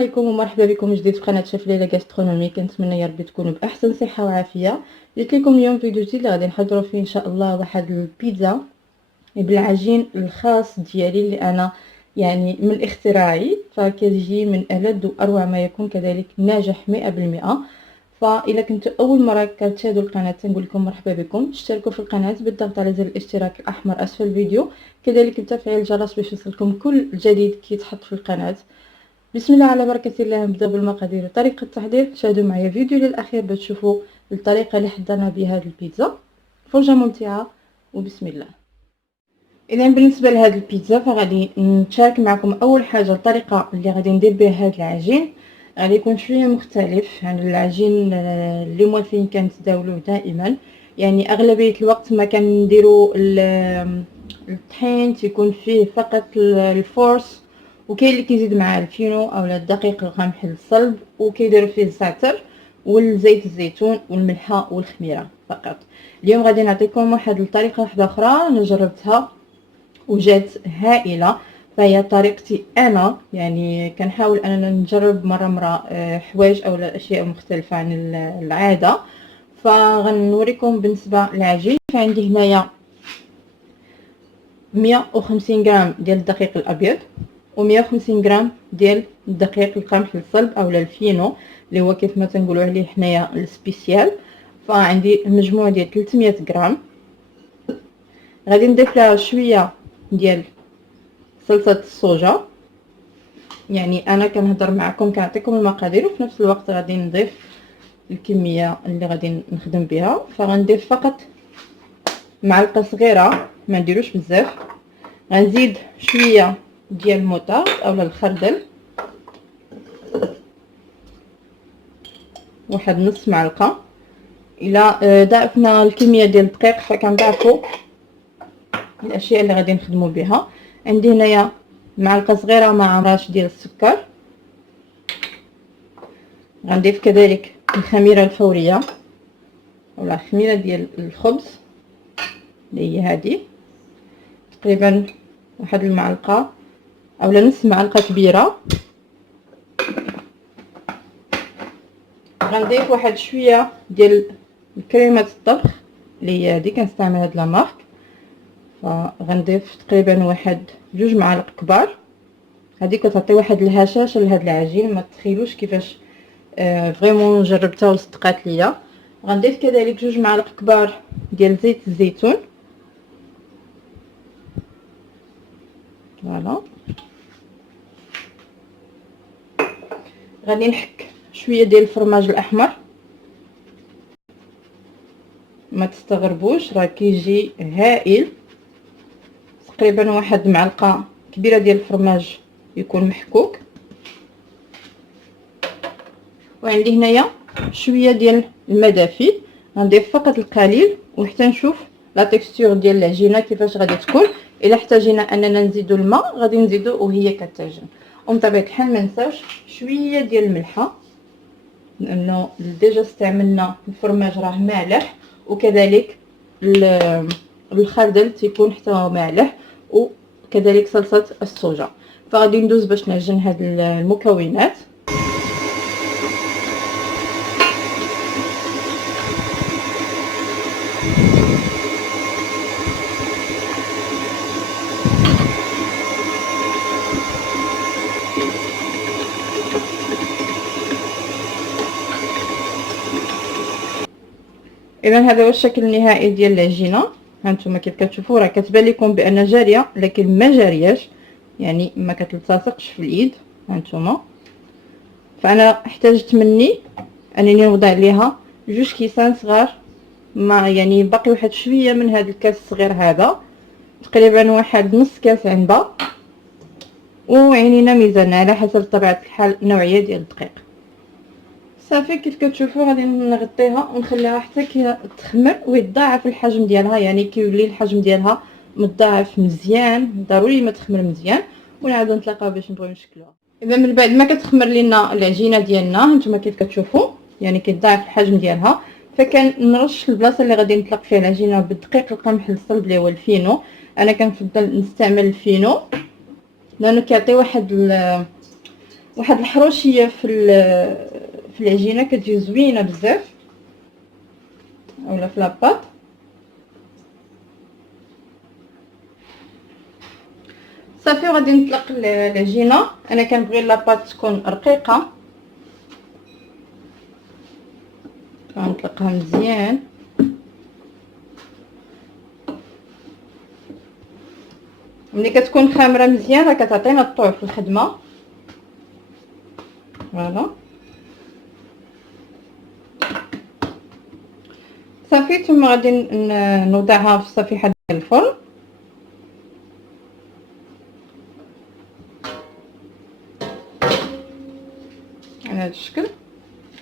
عليكم ومرحبا بكم من جديد في قناه شيف ليلى غاسترونومي. كنتمنى يا ربي تكونوا باحسن صحه وعافيه. جيت لكم اليوم فيديو جديد اللي غادي نحضروا فيه ان شاء الله واحد البيتزا بالعجين الخاص ديالي اللي انا يعني من اختراعي، فكتجي من ألذ واروع ما يكون، كذلك ناجح 100%. فإلا كنتوا اول مره كتشاهدوا القناه نقول لكم مرحبا بكم. اشتركوا في القناه بالضغط على زر الاشتراك الاحمر اسفل الفيديو، كذلك بتفعيل الجرس باش يوصلكم كل جديد كيتحط في القناه. بسم الله على بركه الله. نبدا بالمقادير وطريقه التحضير. شاهدوا معايا فيديو للاخير باش تشوفوا الطريقه اللي حضرنا بها هذه البيتزا. فرجه ممتعه وبسم الله. اذا بالنسبه لهذه البيتزا فغادي نشارك معكم اول حاجه الطريقه اللي غادي ندير بها هذا العجين. غادي يكون شويه مختلف عن العجين اللي موالفين كنتداولوه دائما، يعني اغلبيه الوقت ما كنديروا الطحين تيكون فيه فقط الفورس، وكاين اللي كيزيد معاه الفينو او الدقيق القمح الصلب، وكيديروا فيه الزعتر والزيت الزيتون والملحه والخميره فقط. اليوم غادي نعطيكم واحد الطريقه واحده اخرى انا جربتها وجات هائله، فهي طريقتي انا، يعني كنحاول اننا نجرب مره حوايج او اشياء مختلفه عن العاده. فغنوريكم بالنسبه للعجين. فعندي هنايا 150 غرام ديال الدقيق الابيض و150 غرام ديال الدقيق القمح الصلب او الفينو اللي هو كيف ما تنقولوا عليه حنايا السبيسيال. فعندي المجموع ديال 300 غرام. غادي نضيف لها شويه ديال صلصه الصوجا، يعني انا كنهضر معكم كنعطيكم المقادير وفي نفس الوقت غادي نضيف الكميه اللي غادي نخدم بها. فغنضيف فقط معلقه صغيره، ما نديروش بزاف. غنزيد شويه ديال الموطارد اولا الخردل، واحد نص معلقه. الى ضعفنا الكميه ديال الدقيق فكنضاعفوا الاشياء اللي غادي نخدموا بها. عندي هنايا معلقه صغيره مع عمراش ديال السكر. غنضيف كذلك الخميره الفوريه ولا الخميره ديال الخبز اللي هي هذه، تقريبا واحد المعلقه اولا نص معلقه كبيره. غنضيف واحد شويه ديال كريمه الطبخ اللي هي هذه، كنستعمل هاد لا مارك. فغنضيف تقريبا واحد 2 معالق كبار. هذه كتعطي واحد الهشاشه لهاد العجين، ما تخيلوش كيفاش فريمون جربتها وصدقات ليا. غنضيف كذلك 2 معالق كبار ديال زيت الزيتون. فوالا. غادي نحك شويه ديال الفرماج الاحمر، ما تستغربوش راه كيجي هائل. تقريبا واحد معلقه كبيره ديال الفرماج يكون محكوك. وعندي هنايا شويه ديال الماء دافي، غنضيف فقط القليل وحتى نشوف لا تكستور ديال العجينه كيفاش غادي تكون. الا احتاجينا اننا نزيدوا الماء غادي نزيدوا وهي كتعجن. ومن طبيعه الحال ما ننساوش شويه ديال الملحه، لانه ديجا استعملنا الفرماج راه مالح، وكذلك الخردل تيكون حتى هو مالح، وكذلك صلصه الصوجا. فغادي ندوز باش نعجن هاد المكونات. اذا هذا هو الشكل النهائي ديال العجينه. هانتوما كيف كتشوفوا راه كتبان لكم بان جاريه لكن ما جارياش، يعني ما كتلتصقش في اليد. هانتوما فانا احتاجت مني انني نوضع عليها 2 كيسان صغار، ما يعني باقي واحد شويه من هذا الكاس الصغير هذا، تقريبا واحد نص كاس عنبه، وعينينا ميزاننا على حسب طبيعه الحال نوعيه ديال الدقيق. صافي كيف كتشوفوا غادي نغطيها ونخليها حتى كي تخمر ويتضاعف الحجم ديالها، يعني كيولي الحجم ديالها متضاعف مزيان. ضروري ما تخمر مزيان. ونعاودو نتلاقاو باش نبغيو نشكلوها. اذا من بعد ما كتخمر لينا العجينه ديالنا هانتوما كيف كتشوفوا يعني كيتضاعف الحجم ديالها، فكنرش البلاصه اللي غادي نطلق فيها العجينه بالدقيق القمح الصلب اللي هو الفينو. انا كنفضل نستعمل الفينو لانه كيعطي واحد واحد الحروشيه في العجينه كتجي زوينه بزاف اولا في لاباط. صافي غادي نطلق العجينه. انا كنبغي لاباط تكون رقيقه، غنطلقها مزيان. ملي كتكون خامره مزيان راه كتعطينا الطوع في الخدمه. فوالا صافي. ثم غادي نوضعها في الصفيحه ديال الفرن على هذا الشكل،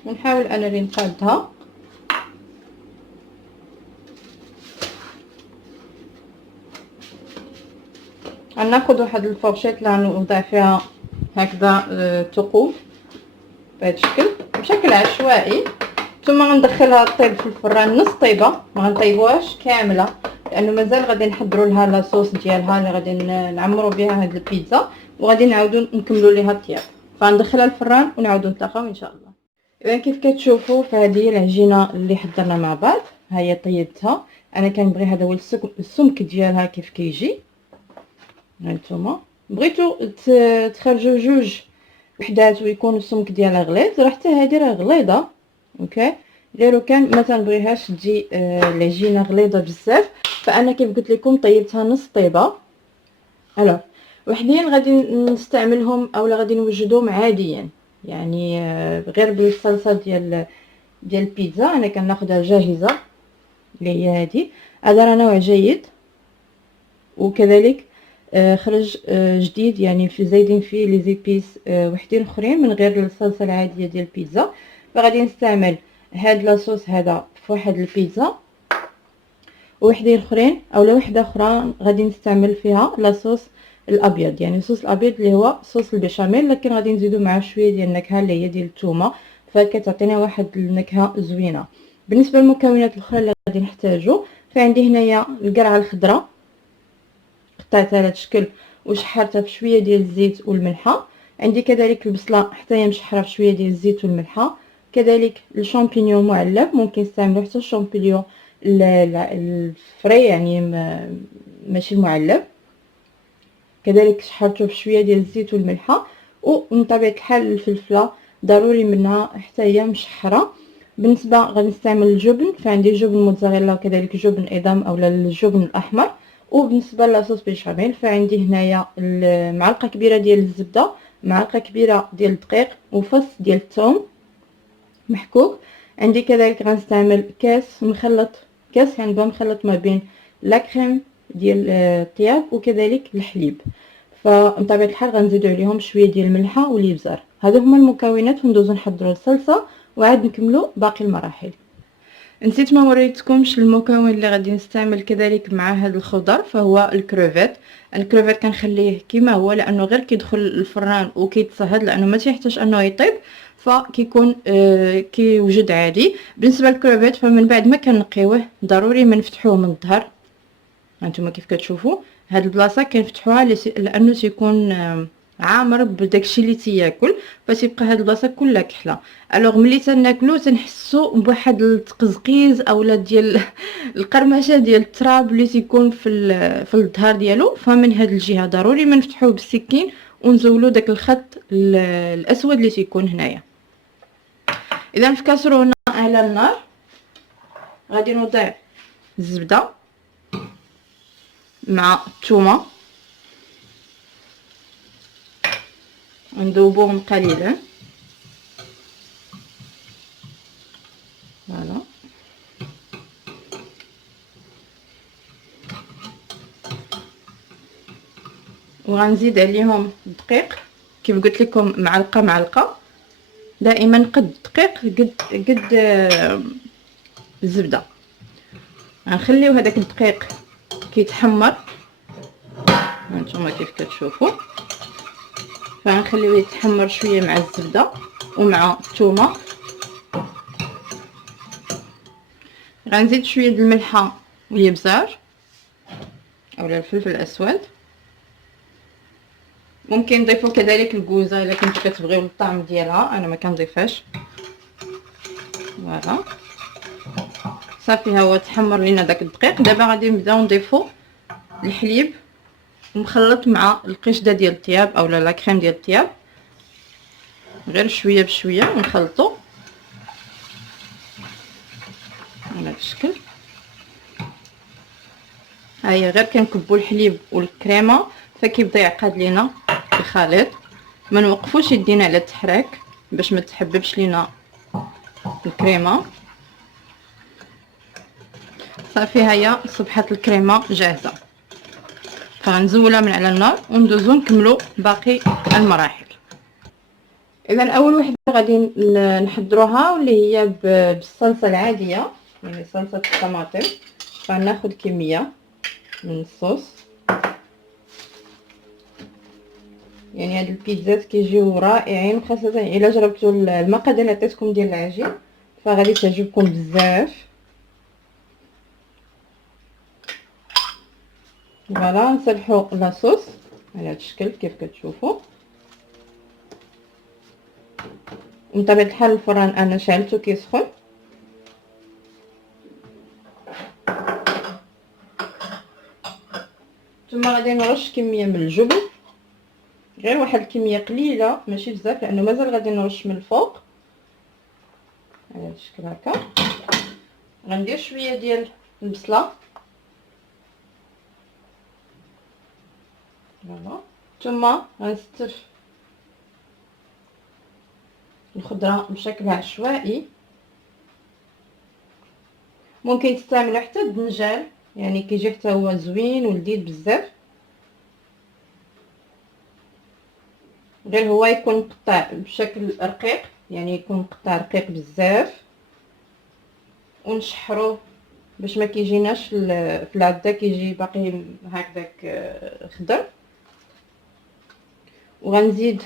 ونحاول انني نقادها. غناخذ واحد الفرشيط اللي غنوضع فيها هكذا الثقوب بهذا الشكل بشكل عشوائي، ثم غندخلها طيب في الفران نص طيبه، ما غنطيبوهاش كامله لانه مازال غادي نحضروا لها لاصوص ديالها اللي غادي نعمروا بها هاد البيتزا، وغادي نعاودوا نكملوا ليها الطياب. فغندخلها الفران ونعاودوا نتلاقاو ان شاء الله. اذا كيف كتشوفوا فهذه هي العجينه اللي حضرنا مع بعض، ها هي طيبتها. انا كنبغي هذا هو السمك ديالها كيف كيجي. هانتوما بغيتو تخرجوا جوج وحدات ويكون السمك ديالها غليظ، راه حتى هذه راه غليظه. اوكي ديروا كان ما تنبغيهاش تجي العجينه غليظه بزاف، فانا كيف قلت لكم طيبتها نص طيبه. الوغ وحدين غادي نستعملهم اولا غادي نوجدهم عاديا، يعني غير بالصلصه ديال البيتزا. انا كناخذها جاهزه اللي هي هذا راه نوع جيد، وكذلك خرج جديد يعني في زايدين فيه لي زيبيس وحدين اخرين من غير الصلصه العاديه ديال البيتزا. فغادي نستعمل هاد لاصوص هذا في واحد البيتزا، وحدين اخرين اولا وحده اخرى غادي نستعمل فيها لاصوص الابيض، يعني الصوص الابيض اللي هو صوص البيشاميل، لكن غادي نزيدو معاه شويه ديال النكهه اللي هي ديال الثومه، فكتعطينا واحد النكهه زوينه. بالنسبه للمكونات الاخرى اللي غادي نحتاجو، فعندي هنايا القرعه الخضراء قطعتها على هذا الشكل وشحرتها بشويه ديال الزيت والملحه. عندي كذلك البصله حتى هي مشحره بشويه ديال الزيت والملحه. كذلك الشامبينيون معلب، ممكن نستعملوا حتى الشامبينيون الفري يعني ماشي المعلب. كذلك شحرته بشويه ديال الزيت والملحه. ومن طبيعه الحال الفلفله ضروري منها حتى هي مشحره. بالنسبه غادي نستعمل الجبن، فعندي جبن موتزاريلا وكذلك جبن ادام اولا الجبن الاحمر. وبالنسبه لاصوص بيشاميل فعندي هنايا معلقه كبيره ديال الزبده، معلقه كبيره ديال الدقيق، وفص ديال الثوم محكوك. عندي كذلك غنستعمل كاس مخلط، كاس عنبه مخلط ما بين لا كريم ديال الطياب وكذلك الحليب. فبطبيعه الحال غنزيدو عليهم شويه ديال الملحه والابزار. هادو هما المكونات، وندوزو نحضروا الصلصه وعاد نكملوا باقي المراحل. نسيت ما وريتكمش المكون اللي غادي نستعمل كذلك مع هذا الخضر، فهو الكروفيت. الكروفيت كنخليه كما هو لانه غير كيدخل الفران وكيتصهد، لانه ما تيحتاج انه يطيب، فكيكون كيوجد عادي. بالنسبه للكروفيت فمن بعد ما كنقيوه ضروري ما نفتحوه من الظهر. هانتوما كيف كتشوفوا هاد البلاصه كنفتحوها لانه تيكون عامر بداكشي اللي تياكل، فتيبقى هاد البلاصه كلها كحله. الوغ ملي تناكلو تنحسوا بواحد التقزقيز اولا ديال القرمشه ديال التراب اللي تيكون في الظهر ديالو. فمن هاد الجهه ضروري ما نفتحوه بالسكين ونزولوا داك الخط الاسود اللي تيكون هنايا. اذا في كاسرونه على النار غادي نوضع الزبده مع الثومه نذوبوهم قليلا. فوالا وغنزيد عليهم الدقيق كيف قلت لكم، معلقه دائما قد الدقيق قد الزبده. غنخليو هذاك الدقيق كيتحمر هانتوما كيف كتشوفوا، فغنخليوه يتحمر شويه مع الزبده ومع الثومه. غنزيد شويه د الملحه والابزار اولا الفلفل الاسود، ممكن نضيفوا كذلك الكوزه الا كنتو كتبغيو الطعم ديالها، انا ما كنضيفهاش. فوالا صافي، ها هو تحمر لينا داك الدقيق. دابا غادي نبداو نضيفوا الحليب مخلط مع القشده ديال الطياب اولا لا كريم ديال الطياب، غير شويه بشويه نخلطوا على هذا الشكل. ها هي غير كنكبوا الحليب والكريمه فكيبدا يعقد لينا الخليط. ما نوقفوش يدينا على التحراك باش ما تحببش لينا الكريمه. صافي، ها هي صبحات الكريمه جاهزه، فغنزولها من على النار وندوزو نكملوا باقي المراحل. اذا اول وحده غادي نحضروها واللي هي بالصلصه العاديه، يعني صلصه الطماطم. فناخذ كميه من الصوص، يعني هاد البيتزات كيجيو رائعين، خاصه الا جربتوا المقادير اللي عطيتكم ديال العجين فغادي تعجبكم بزاف. فوالا نصلحوا لاصوص على هذا الشكل كيف كتشوفوا. من طبيعه الحال الفران انا شعلته كيسخن. ثم غادي نرش كميه من الجبن، غير واحد الكميه قليله ماشي بزاف لانه مازال غادي نرش من الفوق على هذا الشكل هكا. غندير شويه ديال البصله، فوالا. ثم غنستف الخضره بشكل عشوائي. ممكن تستعملوا حتى الدنجال، يعني كيجي حتى هو زوين ولذيذ بزاف، غير هو يكون مقطع بشكل رقيق، يعني يكون مقطع رقيق بزاف. ونشحروه باش ما كيجيناش في العده كيجي باقي هكذاك خضر. وغنزيد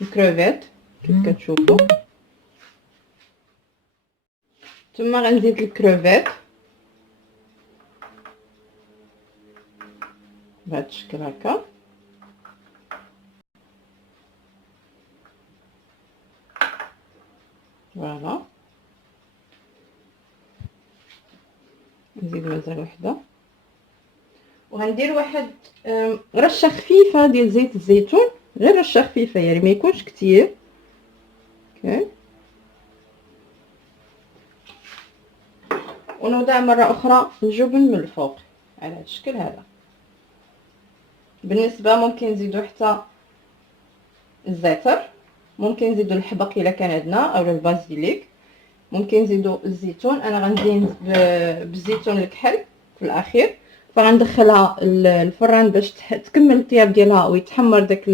الكروفيت كيف كتشوفوا، ثم غنزيد الكروفيت بهذا الشكل هكا. فوالا نزيد مازال وحده، وغندير واحد رشه خفيفه ديال زيت الزيتون، غير رشه خفيفه يعني ما يكونش كتير. اوكي، ونوضع مره اخرى الجبن من الفوق على هذا الشكل هذا. بالنسبه ممكن نزيدو حتى الزعتر، ممكن نزيدو الحبق الا كان عندنا اولا البازيليك، ممكن نزيدو الزيتون. انا غنزيد بالزيتون الكحل في الاخير. فغندخلها الفران باش تكمل الطياب ديالها ويتحمر داك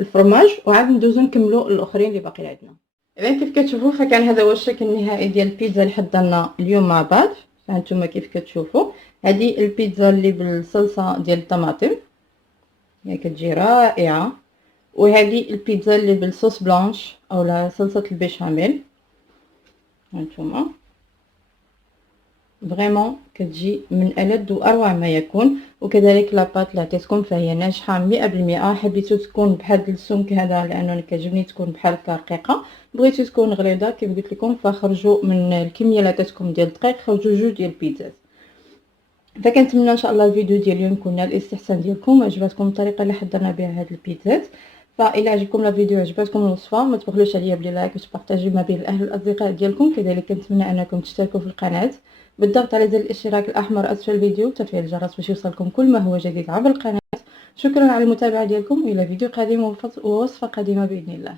الفرماج، وعاد ندوزو نكملو الاخرين اللي باقي عندنا. اذا كيف كتشوفوا فكان هذا هو الشكل النهائي ديال البيتزا اللي حضرنا اليوم مع بعض. فهانتوما كيف كتشوفوا هذه البيتزا اللي بالصلصه ديال الطماطم، هي كتجي رائعه. وهذه البيتزا اللي بالصوص بلانش اولا صلصه البيشاميل، هانتوما فريمون كتجي من ألذ واروع ما يكون. وكذلك لاباط اللي عطيتكم فهي ناجحه 100%. حبيتو تكون بهذا السمك هذا لانه كتعجبني تكون بحال هكا رقيقه، بغيتو تكون غليظه كيف قلت لكم فخرجوا من الكميه اللي عطيتكم ديال الدقيق خرجوا جوج ديال البيتزا. فكنتمنى ان شاء الله الفيديو ديال اليوم يكون نال الاستحسان ديالكم وعجبتكم الطريقه اللي حضرنا بها هاد البيتزات. فإلا عجبكم الفيديو عجبتكم الوصفه ما تبخلوش عليا بلي لايك وتبارطاجيو ما بين الاهل والاصدقاء ديالكم. كذلك كنتمنى انكم تشتركوا في القناه بالضغط على زر الاشتراك الاحمر اسفل الفيديو وتفعيل الجرس باش يوصلكم كل ما هو جديد عبر القناه. شكرا على المتابعه ديالكم، والى فيديو قادم ووصفه قادمه باذن الله.